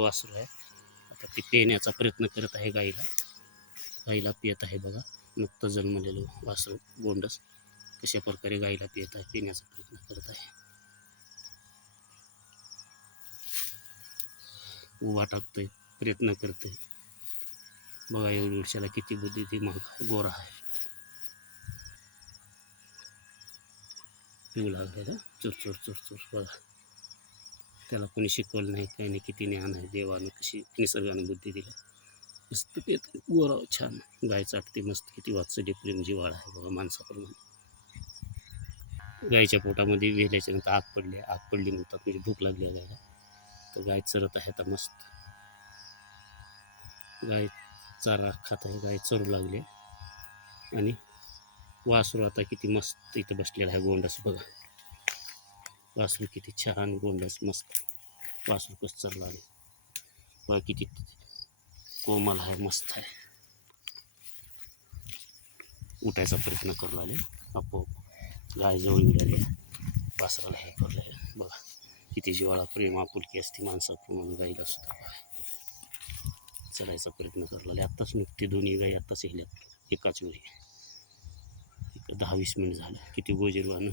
वासरू आहे. आता ती पेण्याचा प्रयत्न करत आहे गाईला पियत आहे बघा. नुकतं जन्मलेलं वासरू गोंडस कशा प्रकारे गाईला पियत आहे, पिण्याचा प्रयत्न करत आहे. उभा टाकतोय, प्रयत्न करतोय बघा. एवढी वर्षाला किती बुद्धी, ती मग गोरा आहे. पिऊ लागलेलं चुरचुर चुरचुर बघा. त्याला कोणी शिकवलं नाही, काही नाही. किती ज्ञान आहे देवानं, कशी निसर्गाने बुद्धी दिली. मस्त पेत गोरा छान गाय चाटते मस्त. किती वात्सल्य प्रेम जिव्हाळा आहे बघा माणसाप्रमाणे. गायच्या पोटामध्ये वेल्याच्या नंतर आग पडली म्हणतात, म्हणजे भूक लागली आहे गायला. तर गाय चरत आहे आता मस्त. गाय चारा खात आहे, गाय चरू लागली. आणि वासरू आता किती मस्त इथं बसलेला आहे गोंडस बघा. वासरू किती छान गोंडस मस्त. वासरू कसं चरला आहे बघा, किती कोमल आहे, मस्त आहे. उठायचा प्रयत्न करू लागले आपोआप. गाय जवळ उडाली, वासराला हे करले बघा. किती जिव्हाळा प्रेम आपुलकी असते माणसाप्रमाणे गाईला सुद्धा बघा. चढायचा प्रयत्न करू लागले. आत्ताच नुकती दोन्ही गाई आत्ताच हिल्यात एकाच वेळी. 10-20 मिनिट झालं. किती गोजीरवानं